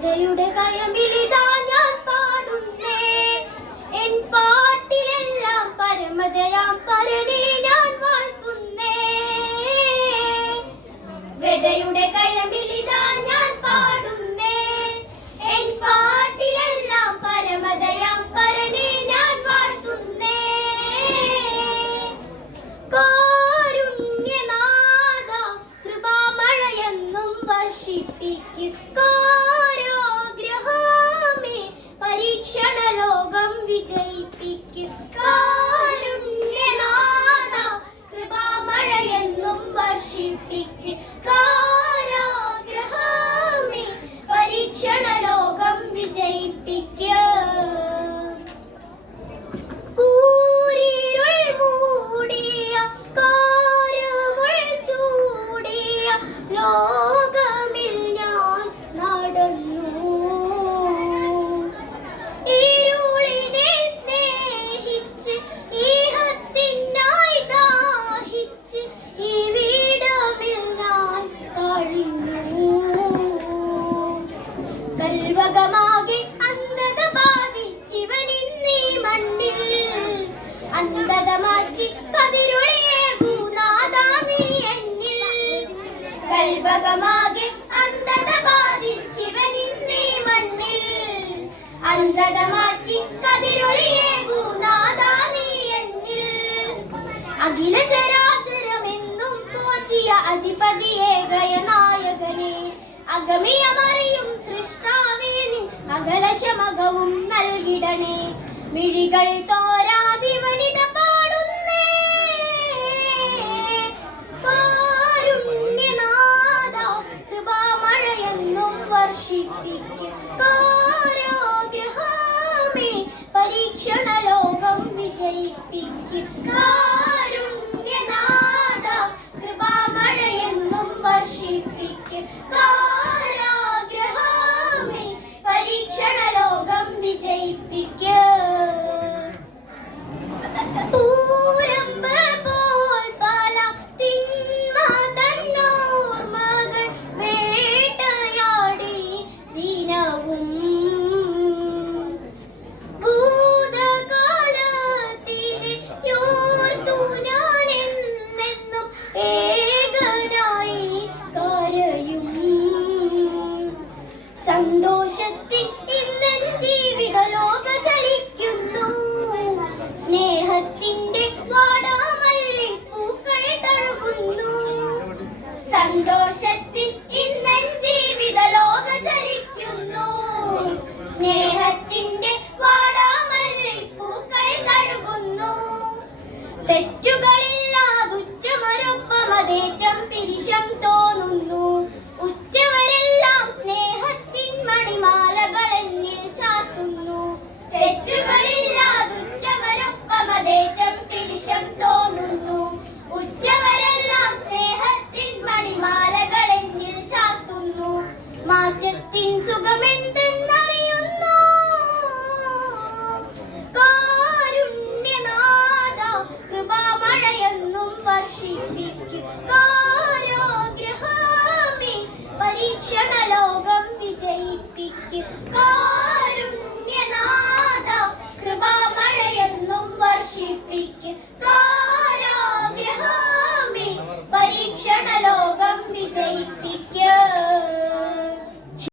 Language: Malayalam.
വ്യതയുടെ കയമിലിതാ ഞാൻ പാടുന്നേ, എൻ പാട്ടിലെല്ലാം പരമതയാം പരനെ ഞാൻ വാഴ്ത്തുന്നേ. വ്യതയുടെ കയമിലിതാ ഞാൻ പാടുന്നേ, എൻ പാട്ടിലെല്ലാം പരമതയാം പരനെ ഞാൻ വാഴ്ത്തുന്നേ. കാരുണ്യനാഥ കൃപാമഴയെന്നും വർഷിപ്പിക്കും, കാരാഗ്രഹമേ പരീക്ഷണലോകം വിജയിപ്പിക്കും. കാരുണ്യനാഥ കൃപാമഴയെന്നും വർഷിപ്പിക്കും, കാരാഗ്രഹമേ പരീക്ഷണലോകം വിജയിപ്പിക്കും. കൂരിരുൾ മൂടിയ കാരമുൾ ചൂടിയ ലോകമിൽ ഞാൻ നടന്നു, ഇരുളിനെ സ്നേഹിച്ച് ഈഹത്തിനായി ദാഹിച്ച് ഈ വീടമിൽ ഞാൻ കഴിഞ്ഞു. കൽവകമാകെ അന്ധത ബാധിച്ചിവനിന്നീ മണ്ണിൽ, അന്ധത മാറ്റി കതിരൊളിയേകൂ നാഥാ നീ എന്നിൽ. കൽവകമാകെ അന്ധത ബാധിച്ചിവനിന്നീ മണ്ണിൽ, അന്ധത മാറ്റി കതിരൊളിയേകൂ നാഥാ നീ എന്നിൽ. അഖില ചരാചരമെന്നും പോറ്റിയ അധിപതിയെ ഗയനായകനെ, അഗമിയമറിയും സൃഷ്ടാവേ നിൻ അകലശമകവും നൽകിടണേ. മിഴികൾ തോരാതിവനിത പാടുന്നേ, കാരുണ്യനാഥ കൃപാമഴയെന്നും വർഷിപ്പിക്കും, കാരാഗ്രഹമേ പരീക്ഷണലോകം വിജയിപ്പിക്കും. കാരുണ്യനാഥ കൃപാമഴയെന്നും വർഷിപ്പിക്കും, കാരാഗ്രഹമേ പരീക്ഷണലോകം വിജയിപ്പിക്കും. പൂരമ്പ് പോൽ പല തിന്മ തന്നോർമകൾ വേട്ടയാടി ദിനവും, ഭൂതകാലത്തിനെ യോർത്തു ഞാൻ എന്നെന്നും ഏകനായി കരയും. സന്തോഷത്തിൽ ഇന്നൻ ജീവിത ലോക ചലിക്കുന്നു, സ്നേഹത്തിന്റെ വാടാമല്ലിപ്പൂക്കൾ തഴുകുന്നു. സന്തോഷത്തിൽ ഇന്നൻ ജീവിത ലോക ചലിക്കുന്നു, സ്നേഹത്തിന്റെ വാടാമല്ലിപ്പൂക്കൾ തഴുകുന്നു. തെറ്റുകളില്ലാതുറ്റമരൊപ്പമതേറ്റം പിരിശം തോന്നുന്നു, ഉറ്റവരെല്ലാം സ്നേഹത്തിൻ മണിമാലകൾ എന്നിൽ ചാർത്തുന്നു. തെറ്റുകളില്ലാതുറ്റമരൊപ്പമതേറ്റം പിരിശം തോന്നുന്നു, ഉറ്റവരെല്ലാം സ്നേഹത്തിൻ മണിമാലകൾ എന്നിൽ ചാർത്തുന്നു. മാറ്റത്തിൻ സുഖമെന്തെന്നറിയുന്നു, കാരുണ്യനാഥ കൃപാമഴയെന്നും വർഷിപ്പിക്കും, കാരാഗ്രഹമേ പരീക്ഷണലോകം വിജയിപ്പിക്കും.